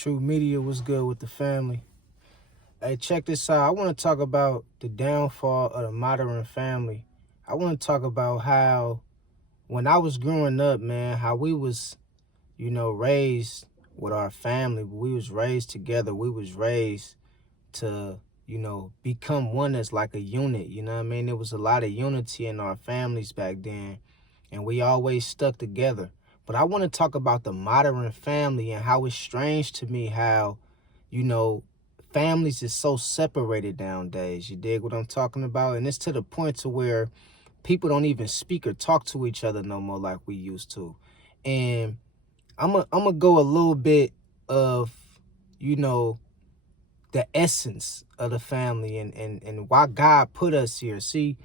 True Media was good with the family. Hey, check this out. I want to talk about the downfall of the modern family. I want to talk about how when I was growing up, man, how we was, raised with our family. We was raised together. We was raised to, become one as like a unit. You know what I mean? There was a lot of unity in our families back then, and we always stuck together. But I want to talk about the modern family and how it's strange to me how, you know, families is so separated nowadays. You dig what I'm talking about? And it's to the point to where people don't even speak or talk to each other no more like we used to. And I'm gonna go a little bit of, you know, the essence of the family and why God put us here. See,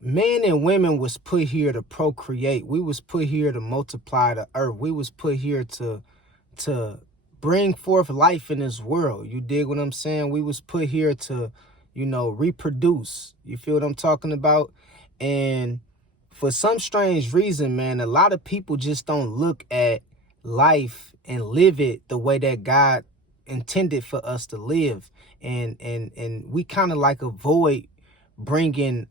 men and women was put here to procreate. We was put here to multiply the earth. We was put here to bring forth life in this world. You dig what I'm saying? We was put here to, reproduce. You feel what I'm talking about? And for some strange reason, man, a lot of people just don't look at life and live it the way that God intended for us to live. And we kind of like avoid bringing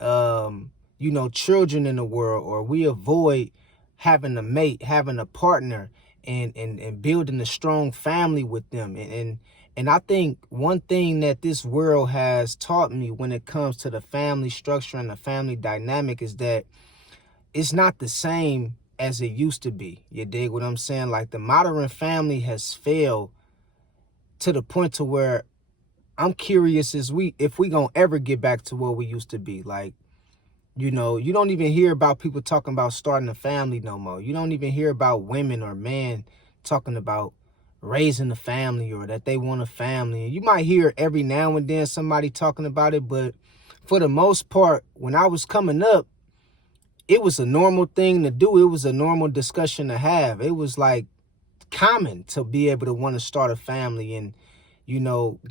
children in the world, or we avoid having a mate, having a partner, and building a strong family with them. And I think one thing that this world has taught me when it comes to the family structure and the family dynamic is that it's not the same as it used to be. You dig what I'm saying? Like, the modern family has failed to the point to where I'm curious if we gonna ever get back to what we used to be. Like, you don't even hear about people talking about starting a family no more. You don't even hear about women or men talking about raising a family or that they want a family. You might hear every now and then somebody talking about it, but for the most part, when I was coming up, it was a normal thing to do. It was a normal discussion to have. It was like common to be able to want to start a family and,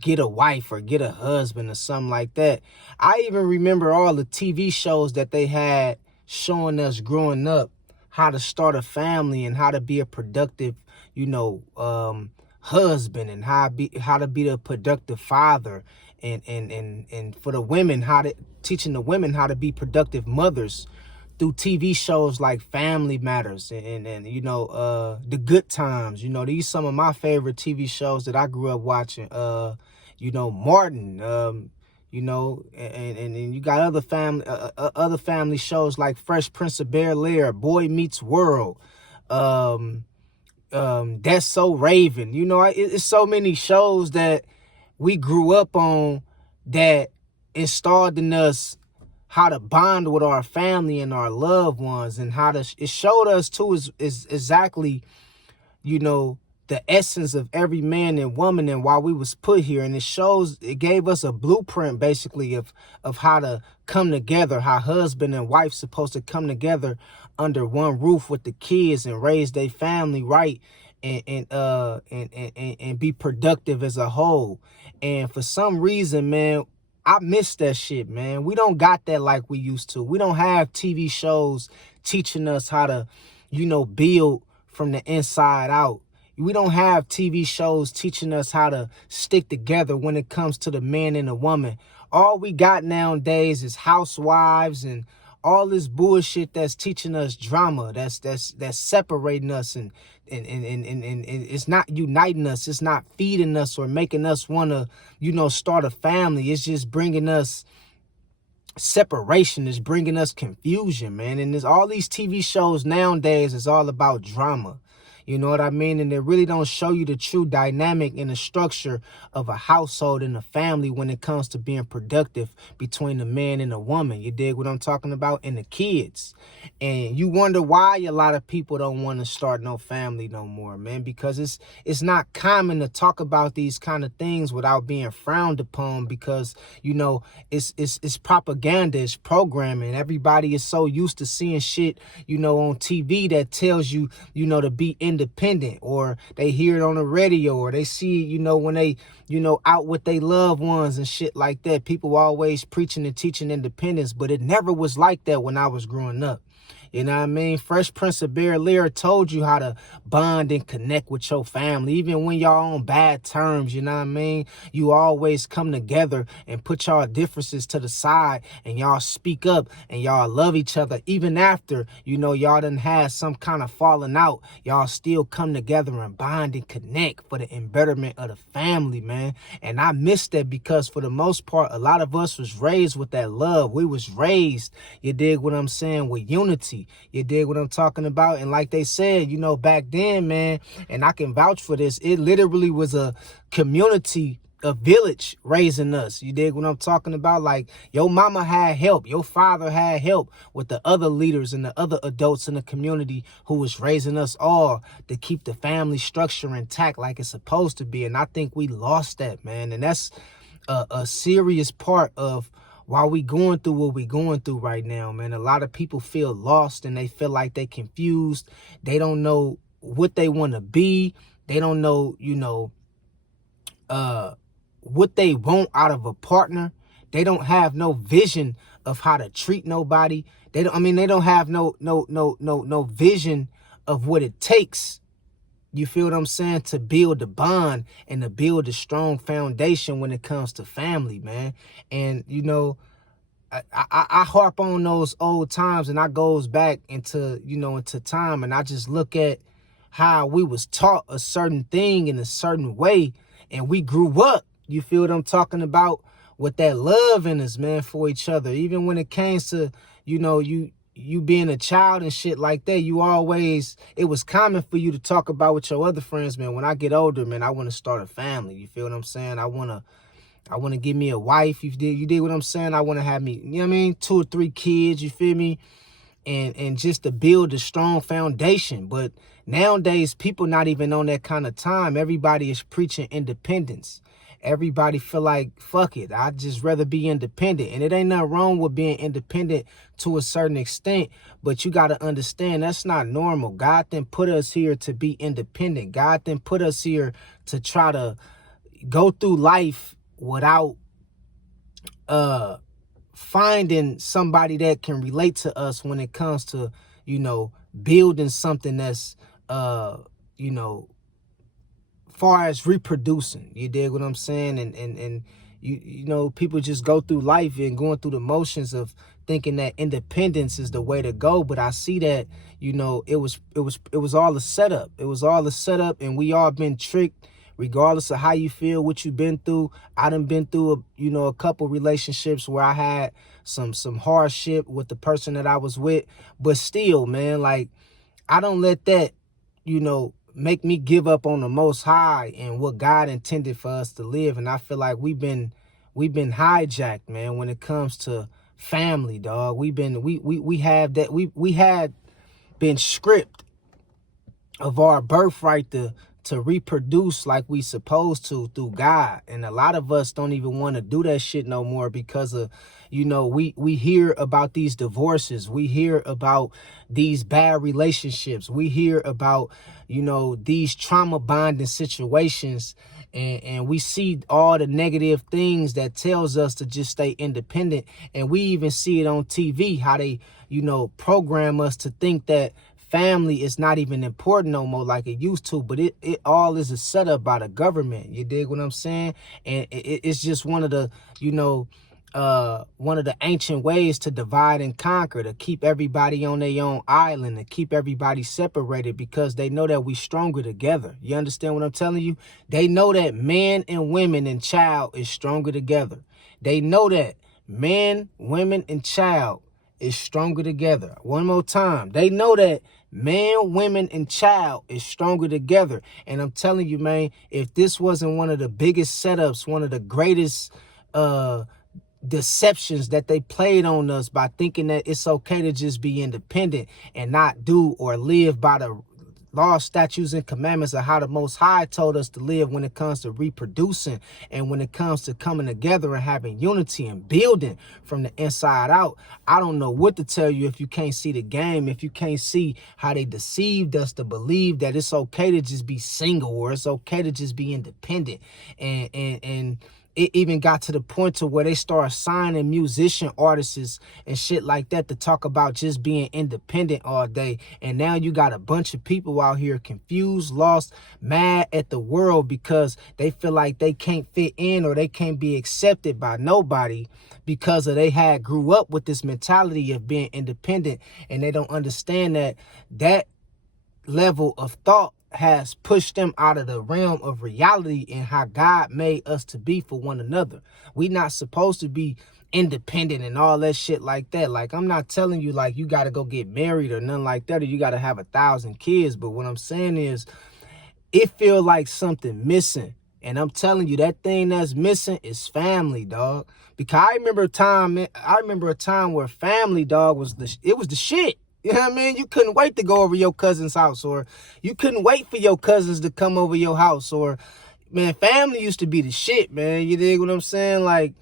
get a wife or get a husband or something like that. I even remember all the TV shows that they had showing us growing up how to start a family and how to be a productive, husband, and how to be the productive father, and for the women, teaching the women how to be productive mothers through TV shows like Family Matters and The Good Times. These some of my favorite TV shows that I grew up watching. Martin. And you got other family shows like Fresh Prince of Bel-Air, Boy Meets World, That's So Raven. It's so many shows that we grew up on that installed in us how to bond with our family and our loved ones, and it showed us too is exactly, the essence of every man and woman and why we was put here. And it gave us a blueprint basically of how to come together, how husband and wife supposed to come together under one roof with the kids and raise their family right and be productive as a whole. And for some reason, man, I miss that shit, man. We don't got that like we used to. We don't have TV shows teaching us how to, build from the inside out. We don't have TV shows teaching us how to stick together when it comes to the man and the woman. All we got nowadays is housewives and all this bullshit that's teaching us drama, that's separating us and it's not uniting us. It's not feeding us or making us want to, start a family. It's just bringing us separation. It's bringing us confusion, man. And there's all these TV shows nowadays is all about drama. You know what I mean? And they really don't show you the true dynamic and the structure of a household and a family when it comes to being productive between the man and the woman. You dig what I'm talking about? And the kids. And you wonder why a lot of people don't want to start no family no more, man, because it's not common to talk about these kind of things without being frowned upon, because, it's propaganda, it's programming. Everybody is so used to seeing shit, on TV that tells you, to be independent, or they hear it on the radio, or they see, when they, out with their loved ones and shit like that. People always preaching and teaching independence, but it never was like that when I was growing up. You know what I mean? Fresh Prince of Bel-Air told you how to bond and connect with your family, even when y'all on bad terms. You know what I mean? You always come together and put y'all differences to the side, and y'all speak up and y'all love each other. Even after, you know, y'all done had some kind of falling out, y'all still come together and bond and connect for the betterment of the family, man. And I miss that because for the most part, a lot of us was raised with that love. We was raised, you dig what I'm saying, with unity. You dig what I'm talking about? And like they said, you know, back then, man, and I can vouch for this, it literally was a community, a village raising us. You dig what I'm talking about? Like, your mama had help, your father had help with the other leaders and the other adults in the community who was raising us all to keep the family structure intact like it's supposed to be. And I think we lost that, man. And that's a serious part of why we going through what we going through right now, man. A lot of people feel lost and they feel like they confused. They don't know what they want to be. They don't know, you know, what they want out of a partner. They don't have no vision of how to treat nobody. They don't have no vision of what it takes. You feel what I'm saying? To build a bond and to build a strong foundation when it comes to family, man. And, you know, I harp on those old times, and I goes back into, you know, into time, and I just look at how we was taught a certain thing in a certain way, and we grew up. You feel what I'm talking about? With that love in us, man, for each other. Even when it came to, you know, you being a child and shit like that, you always, it was common for you to talk about with your other friends, man, when I get older, man, I want to start a family. You feel what I'm saying? I want to give me a wife. You did what I'm saying? I want to have me, you know what I mean? 2 or 3 kids, you feel me? And just to build a strong foundation. But nowadays, people not even on that kind of time. Everybody is preaching independence. Everybody feel like, fuck it, I'd just rather be independent. And it ain't nothing wrong with being independent to a certain extent, but you got to understand that's not normal. God didn't put us here to be independent. God didn't put us here to try to go through life without finding somebody that can relate to us when it comes to, you know, building something that's, you know, far as reproducing. You dig what I'm saying? And you know, people just go through life and going through the motions of thinking that independence is the way to go. But I see that, you know, it was all a setup. It was all a setup, and we all been tricked. Regardless of how you feel, what you've been through, I done been through a couple relationships where I had some hardship with the person that I was with, but still, man, like, I don't let that, you know, make me give up on the Most High and what God intended for us to live. And I feel like we've been hijacked, man, when it comes to family, dog. We have that, we had been stripped of our birthright to reproduce like we supposed to through God. And a lot of us don't even want to do that shit no more because of, you know, we hear about these divorces. We hear about these bad relationships. We hear about, you know, these trauma bonding situations. And we see all the negative things that tells us to just stay independent. And we even see it on TV, how they, you know, program us to think that family is not even important no more like it used to, but it all is a setup by the government. You dig what I'm saying? And it's just one of the, you know, one of the ancient ways to divide and conquer, to keep everybody on their own island, to keep everybody separated, because they know that we stronger together. You understand what I'm telling you? They know that man and women and child is stronger together. They know that man, women, and child is stronger together. One more time. They know that man, women, and child is stronger together. And I'm telling you, man, if this wasn't one of the biggest setups, one of the greatest deceptions that they played on us by thinking that it's okay to just be independent and not do or live by the law, statutes, and commandments of how the Most High told us to live when it comes to reproducing and when it comes to coming together and having unity and building from the inside out. I don't know what to tell you if you can't see the game, if you can't see how they deceived us to believe that it's okay to just be single or it's okay to just be independent. And it even got to the point to where they start signing musician artists and shit like that to talk about just being independent all day. And now you got a bunch of people out here confused, lost, mad at the world because they feel like they can't fit in or they can't be accepted by nobody because of they had grew up with this mentality of being independent, and they don't understand that level of thought has pushed them out of the realm of reality and how God made us to be for one another. We not supposed to be independent and all that shit like that. Like, I'm not telling you like you got to go get married or nothing like that, or you got to have 1,000 kids. But what I'm saying is it feel like something missing. And I'm telling you, that thing that's missing is family, dog. Because I remember a time where family, dog, was the shit. You know what I mean? You couldn't wait to go over your cousin's house, or you couldn't wait for your cousins to come over your house, or, man, family used to be the shit, man. You dig what I'm saying? Like,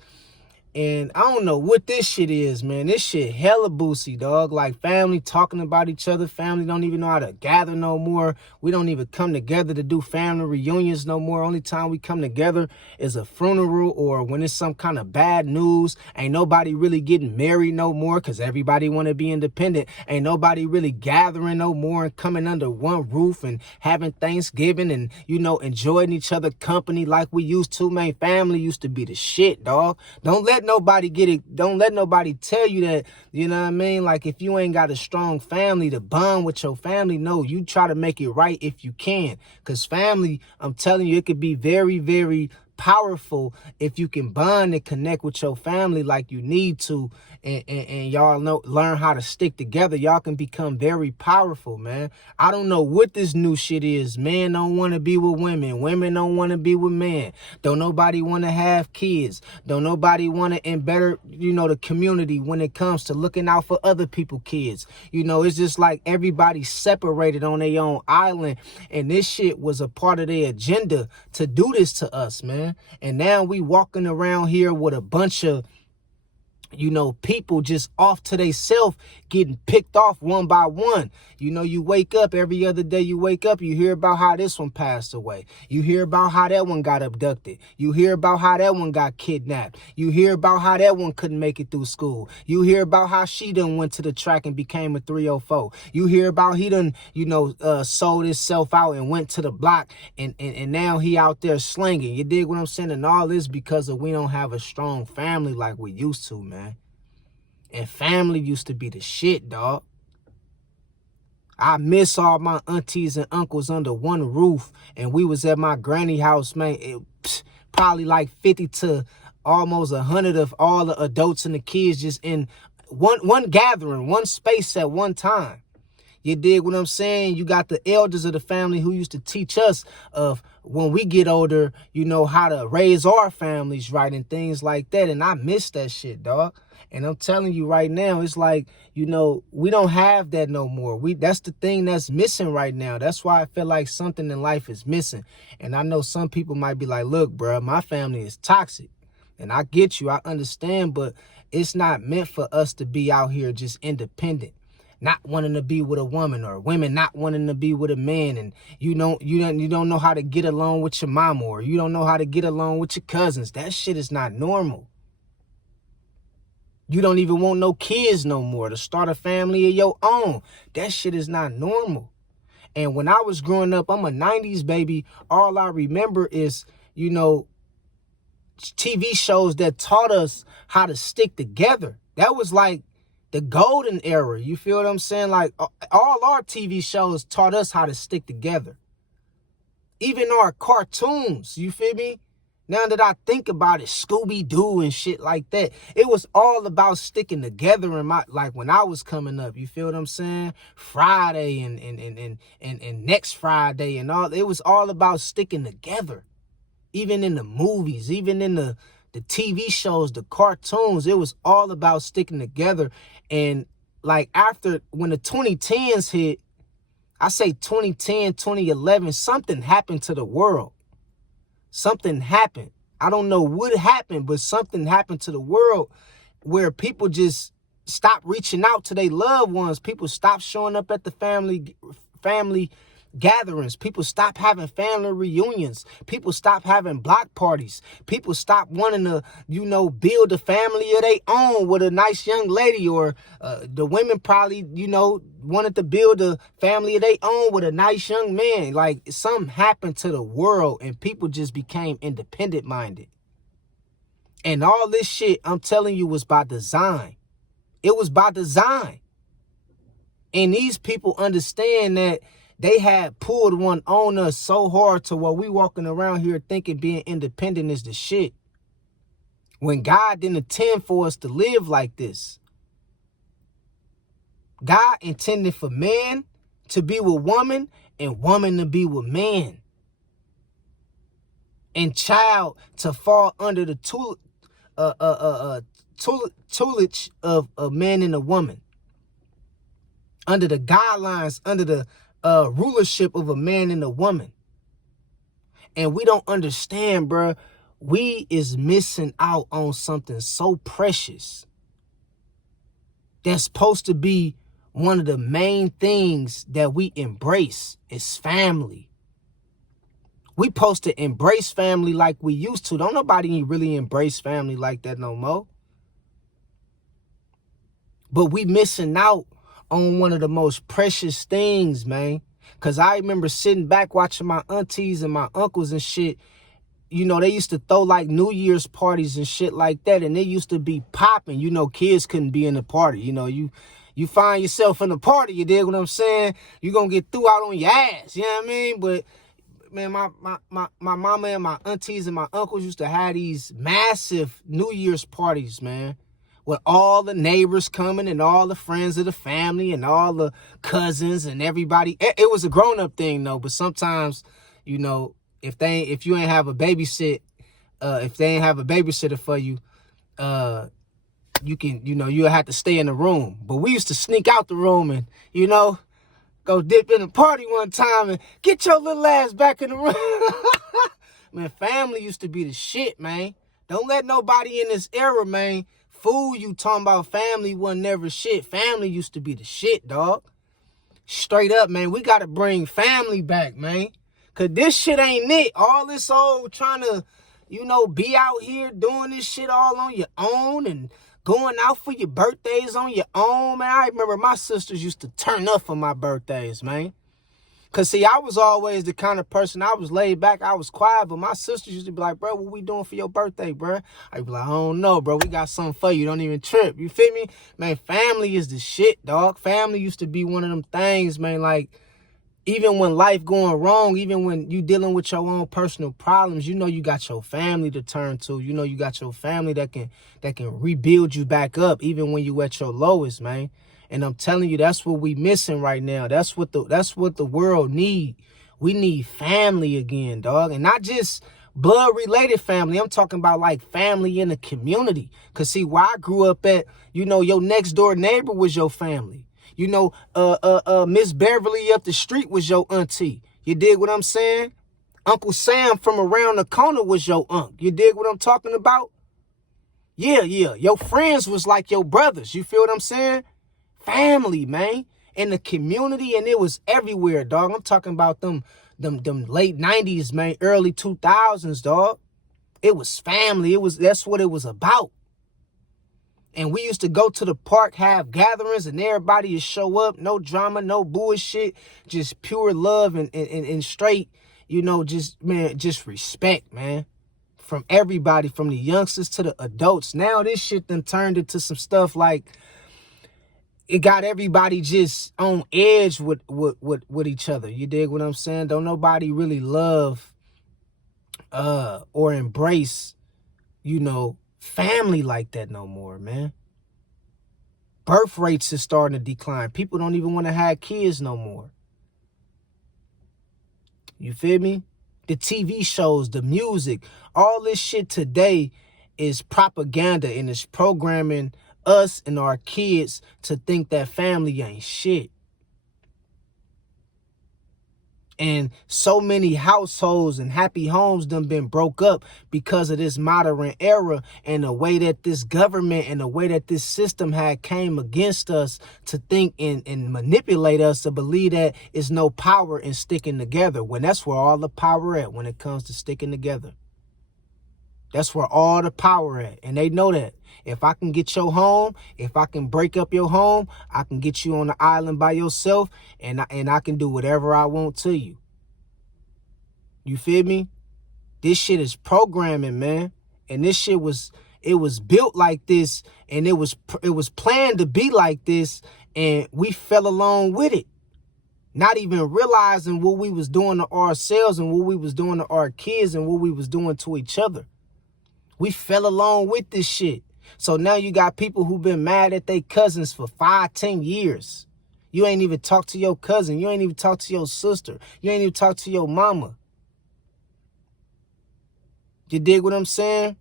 and I don't know what this shit is, man. This shit hella boosie, dog. Like, family talking about each other. Family don't even know how to gather no more. We don't even come together to do family reunions no more. Only time we come together is a funeral or when it's some kind of bad news. Ain't nobody really getting married no more because everybody want to be independent. Ain't nobody really gathering no more and coming under one roof and having Thanksgiving and, you know, enjoying each other company like we used to, man. Family used to be the shit, dog. Don't let nobody get it. Don't let nobody tell you that, you know what I mean? Like, if you ain't got a strong family to bond with your family, no, you try to make it right if you can. Because family, I'm telling you, it could be very, very powerful if you can bond and connect with your family like you need to, and y'all learn how to stick together. Y'all can become very powerful, man. I don't know what this new shit is. Men don't want to be with women. Women don't want to be with men. Don't nobody want to have kids. Don't nobody want to better, you know, the community when it comes to looking out for other people's kids. You know, it's just like everybody separated on their own island, and this shit was a part of their agenda to do this to us, man. And now we walking around here with a bunch of, you know, people just off to themselves, getting picked off one by one. You know, you wake up every other day, you wake up, you hear about how this one passed away. You hear about how that one got abducted. You hear about how that one got kidnapped. You hear about how that one couldn't make it through school. You hear about how she done went to the track and became a 304. You hear about he done, you know, sold himself out and went to the block, and now he out there slinging. You dig what I'm saying? And all this because of we don't have a strong family like we used to, man. And family used to be the shit, dog. I miss all my aunties and uncles under one roof. And we was at my granny house, man. Probably like 50 to almost 100 of all the adults and the kids just in one gathering, one space at one time. You dig what I'm saying? You got the elders of the family who used to teach us of when we get older, you know, how to raise our families right and things like that. And I miss that shit, dog. And I'm telling you right now, it's like, you know, we don't have that no more. That's the thing that's missing right now. That's why I feel like something in life is missing. And I know some people might be like, look, bro, my family is toxic. And I get you, I understand, but it's not meant for us to be out here just independent, not wanting to be with a woman, or women not wanting to be with a man, and you don't know how to get along with your mama, or you don't know how to get along with your cousins. That shit is not normal. You don't even want no kids no more to start a family of your own. That shit is not normal. And when I was growing up, I'm a 90s baby. All I remember is, you know, TV shows that taught us how to stick together. That was like the golden era. You feel what I'm saying? Like, all our TV shows taught us how to stick together. Even our cartoons, you feel me? Now that I think about it, Scooby-Doo and shit like that, it was all about sticking together in my, like, when I was coming up. You feel what I'm saying? Friday and next Friday and all, it was all about sticking together. Even in the movies, even in the TV shows, the cartoons, it was all about sticking together. And like when the 2010s hit, I say 2010, 2011, something happened to the world. Something happened. I don't know what happened, but something happened to the world where people just stopped reaching out to their loved ones. People stopped showing up at the family gatherings. People stop having family reunions. People stop having block parties. People stop wanting to, build a family of their own with a nice young lady, or the women probably, wanted to build a family of their own with a nice young man. Like, something happened to the world and people just became independent minded. And all this shit, I'm telling you, was by design. It was by design. And these people understand that they had pulled one on us so hard to where we walking around here thinking being independent is the shit, when God didn't intend for us to live like this. God intended for man to be with woman and woman to be with man, and child to fall under the tutelage of a man and a woman, under the guidelines, under the rulership of a man and a woman. And we don't understand, bro. We is missing out on something so precious that's supposed to be one of the main things that we embrace is family. We supposed to embrace family like we used to. Don't nobody really embrace family like that no more. But we missing out on one of the most precious things, man. Because I remember sitting back watching my aunties and my uncles and shit. They used to throw like New Year's parties and shit like that. And they used to be popping. Kids couldn't be in the party. You find yourself in the party, you dig what I'm saying? You're going to get threw out on your ass. You know what I mean? But, man, my mama and my aunties and my uncles used to have these massive New Year's parties, man, with all the neighbors coming and all the friends of the family and all the cousins and everybody. It was a grown-up thing, though. But sometimes, if you ain't have a babysit, if they ain't have a babysitter for you, you can, you'll have to stay in the room. But we used to sneak out the room and, go dip in the party one time and get your little ass back in the room. Man, family used to be the shit, man. Don't let nobody in this era, man, fool you talking about family wasn't never shit. Family used to be the shit, dog. Straight up, man. We got to bring family back, man. Because this shit ain't it. All this old trying to, be out here doing this shit all on your own and going out for your birthdays on your own, man. I remember my sisters used to turn up for my birthdays, man. Because, see, I was always the kind of person, I was laid back, I was quiet, but my sisters used to be like, bro, what we doing for your birthday, bro? I'd be like, I don't know, bro. We got something for you. Don't even trip. You feel me? Man, family is the shit, dog. Family used to be one of them things, man, like, even when life going wrong, even when you dealing with your own personal problems, you got your family to turn to. You got your family that can rebuild you back up, even when you at your lowest, man. And I'm telling you, that's what we missing right now. That's what the world need. We need family again, dog. And not just blood-related family. I'm talking about, like, family in the community. Because, see, where I grew up at, your next-door neighbor was your family. Miss Beverly up the street was your auntie. You dig what I'm saying? Uncle Sam from around the corner was your uncle. You dig what I'm talking about? Yeah. Your friends was like your brothers. You feel what I'm saying? Family, man. In the community, and it was everywhere, dog. I'm talking about them late 90s, man, early 2000s, dog. It was family. That's what it was about. And we used to go to the park, have gatherings, and everybody would show up. No drama, no bullshit. Just pure love and straight, just respect, man. From everybody, from the youngsters to the adults. Now this shit done turned into some stuff like, it got everybody just on edge with each other. You dig what I'm saying? Don't nobody really love or embrace, family like that no more, man. Birth rates is starting to decline. People don't even want to have kids no more. You feel me? The TV shows, the music, all this shit today is propaganda, and it's programming us and our kids to think that family ain't shit. And so many households and happy homes done been broke up because of this modern era and the way that this government and the way that this system had came against us to think and manipulate us to believe that it's no power in sticking together, when that's where all the power at when it comes to sticking together. That's where all the power at. And they know that. If I can get your home, if I can break up your home, I can get you on the island by yourself, and I can do whatever I want to you. You feel me? This shit is programming, man. And this shit was built like this, and it was planned to be like this, and we fell along with it. Not even realizing what we was doing to ourselves and what we was doing to our kids and what we was doing to each other. We fell along with this shit. So now you got people who've been mad at their cousins for 5-10 years. You ain't even talk to your cousin. You ain't even talk to your sister. You ain't even talk to your mama. You dig what I'm saying?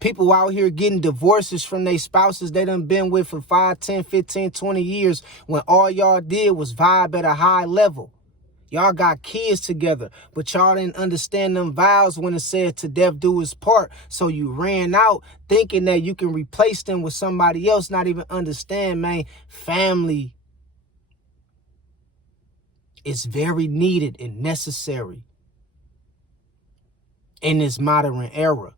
People out here getting divorces from their spouses they done been with for 5, 10, 15, 20 years when all y'all did was vibe at a high level. Y'all got kids together, but y'all didn't understand them vows when it said to death do his part. So you ran out thinking that you can replace them with somebody else, not even understand, man, family is very needed and necessary in this modern era.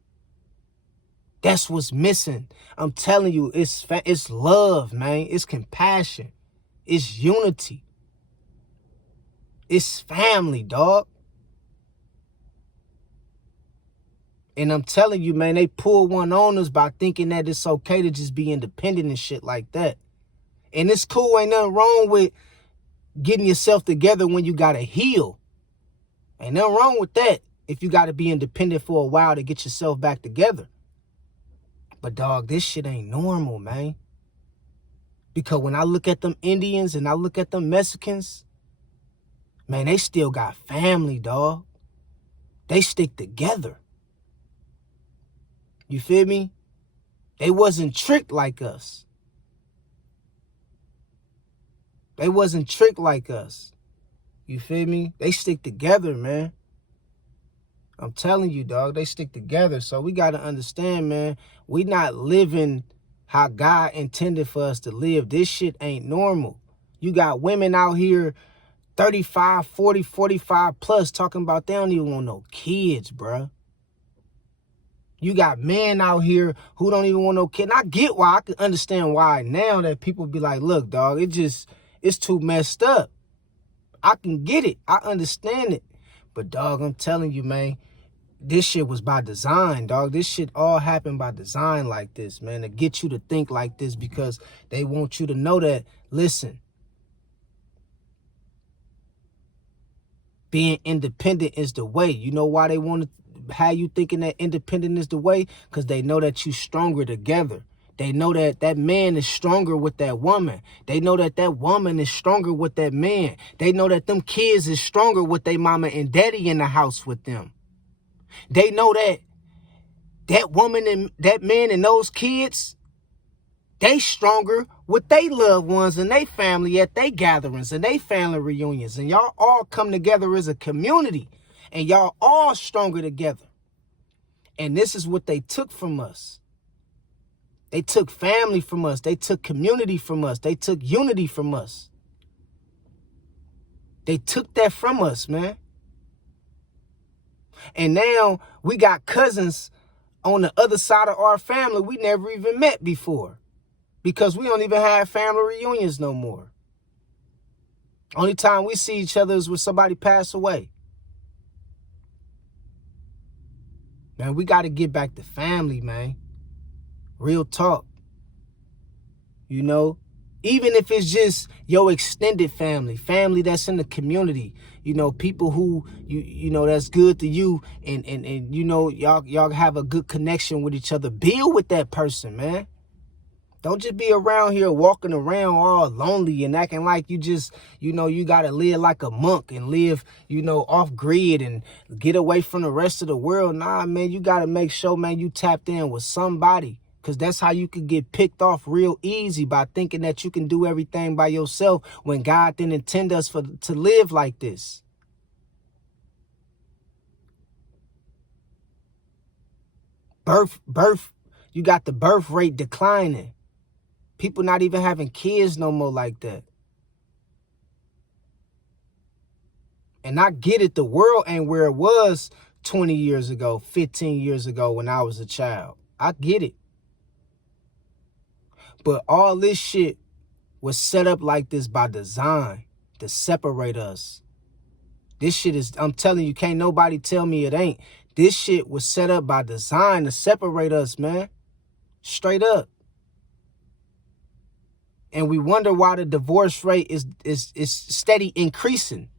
That's what's missing. I'm telling you, it's love, man. It's compassion. It's unity. It's family, dog. And I'm telling you, man, they pull one on us by thinking that it's okay to just be independent and shit like that. And it's cool. Ain't nothing wrong with getting yourself together when you got to heal. Ain't nothing wrong with that if you got to be independent for a while to get yourself back together. But, dog, this shit ain't normal, man. Because when I look at them Indians and I look at them Mexicans, man, they still got family, dog. They stick together. You feel me? They wasn't tricked like us. They wasn't tricked like us. You feel me? They stick together, man. I'm telling you, dog, they stick together. So we got to understand, man, we not living how God intended for us to live. This shit ain't normal. You got women out here 35, 40, 45 plus talking about they don't even want no kids, bruh. You got men out here who don't even want no kid. And I get why. I can understand why now that people be like, look, dog, it's too messed up. I can get it. I understand it. But, dog, I'm telling you, man, this shit was by design, dog. This shit all happened by design like this, man, to get you to think like this because they want you to know that, listen, being independent is the way. You know why they want to have you thinking that independent is the way? Because they know that you stronger together. They know that that man is stronger with that woman. They know that that woman is stronger with that man. They know that them kids is stronger with their mama and daddy in the house with them. They know that that woman and that man and those kids, they stronger with their loved ones and their family at their gatherings and their family reunions. And y'all all come together as a community. And y'all all stronger together. And this is what they took from us. They took family from us. They took community from us. They took unity from us. They took that from us, man. And now we got cousins on the other side of our family we never even met before. Because we don't even have family reunions no more. Only time we see each other is when somebody passed away. Man, we got to get back to family, man. Real talk. You know, even if it's just your extended family, family that's in the community, you know, people who, you know, that's good to you and you know, y'all have a good connection with each other. Build with that person, man. Don't just be around here walking around all lonely and acting like you just, you know, you got to live like a monk and live, you know, off grid and get away from the rest of the world. Nah, man, you got to make sure, man, you tapped in with somebody. Because that's how you could get picked off real easy, by thinking that you can do everything by yourself when God didn't intend us to live like this. You got the birth rate declining. People not even having kids no more like that. And I get it, the world ain't where it was 20 years ago, 15 years ago when I was a child. I get it. But all this shit was set up like this by design to separate us. This shit is, I'm telling you, can't nobody tell me it ain't. This shit was set up by design to separate us, man. Straight up. And we wonder why the divorce rate is steady increasing.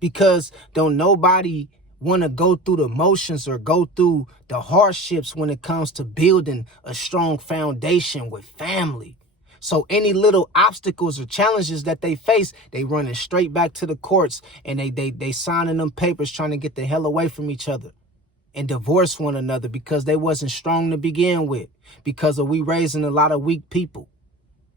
Because don't nobody want to go through the motions or go through the hardships when it comes to building a strong foundation with family. So any little obstacles or challenges that they face, they running straight back to the courts, and they signing them papers trying to get the hell away from each other and divorce one another because they wasn't strong to begin with, because of we raising a lot of weak people.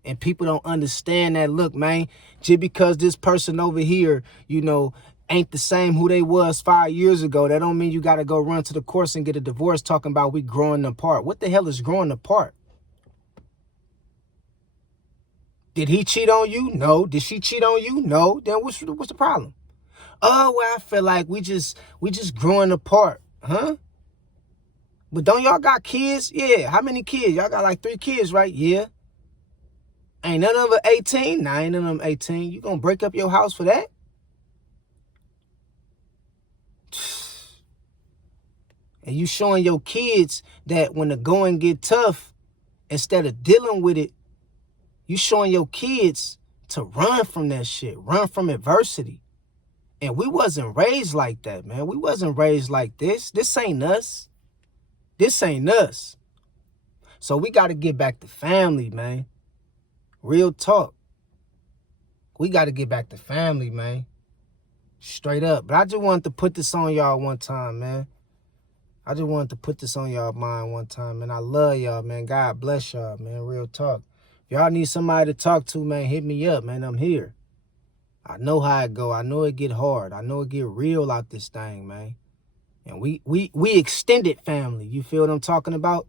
And people don't understand that, look, man, just because this person over here, you know, ain't the same who they was 5 years ago, that don't mean you got to go run to the courts and get a divorce talking about we growing apart. What the hell is growing apart? Did he cheat on you? No. Did she cheat on you? No. Then what's the problem? Oh, well, I feel like we just growing apart. Huh? But don't y'all got kids? Yeah. How many kids? Y'all got like 3 kids, right? Yeah. Ain't none of them 18? Nah, ain't none of them 18. You gonna break up your house for that? And you showing your kids that when the going get tough, instead of dealing with it, you showing your kids to run from that shit, run from adversity. And we wasn't raised like that, man. We wasn't raised like this. This ain't us. This ain't us. So we got to get back to family, man. Real talk. We got to get back to family, man. Straight up. But I just wanted to put this on y'all one time, man. I just wanted to put this on y'all mind one time, man. I love y'all, man. God bless y'all, man. Real talk. If y'all need somebody to talk to, man, hit me up, man. I'm here. I know how it go. I know it get hard. I know it get real out this thing, man. And we extended family. You feel what I'm talking about?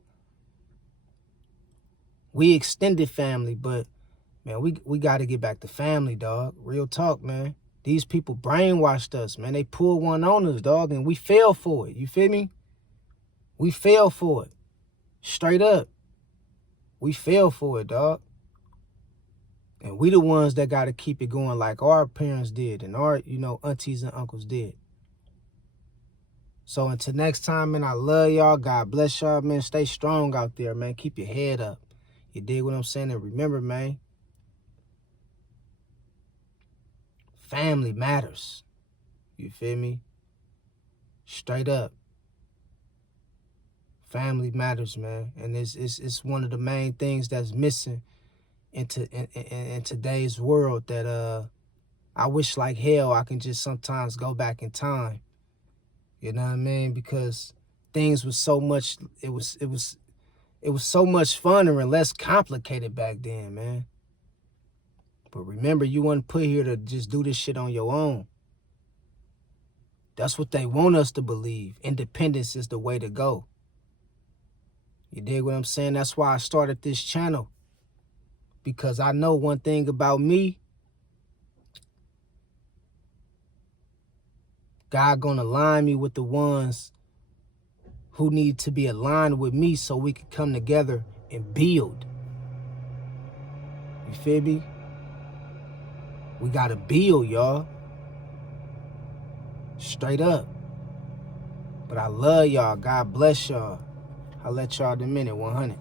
We extended family, but, man, we got to get back to family, dog. Real talk, man. These people brainwashed us, man. They pulled one on us, dog, and we fell for it. You feel me? We fell for it. Straight up. We fell for it, dog. And we the ones that got to keep it going like our parents did and our, you know, aunties and uncles did. So until next time, man, I love y'all. God bless y'all, man. Stay strong out there, man. Keep your head up. You dig what I'm saying? And remember, man, family matters. You feel me? Straight up. Family matters, man. And it's one of the main things that's missing in today's world, that I wish like hell I can just sometimes go back in time. You know what I mean? Because things was so much, it was so much funner and less complicated back then, man. But remember, you weren't put here to just do this shit on your own. That's what they want us to believe. Independence is the way to go. You dig what I'm saying? That's why I started this channel. Because I know one thing about me. God gonna align me with the ones who need to be aligned with me so we can come together and build. You feel me? We gotta build, y'all. Straight up. But I love y'all. God bless y'all. I'll let y'all in a minute. 100.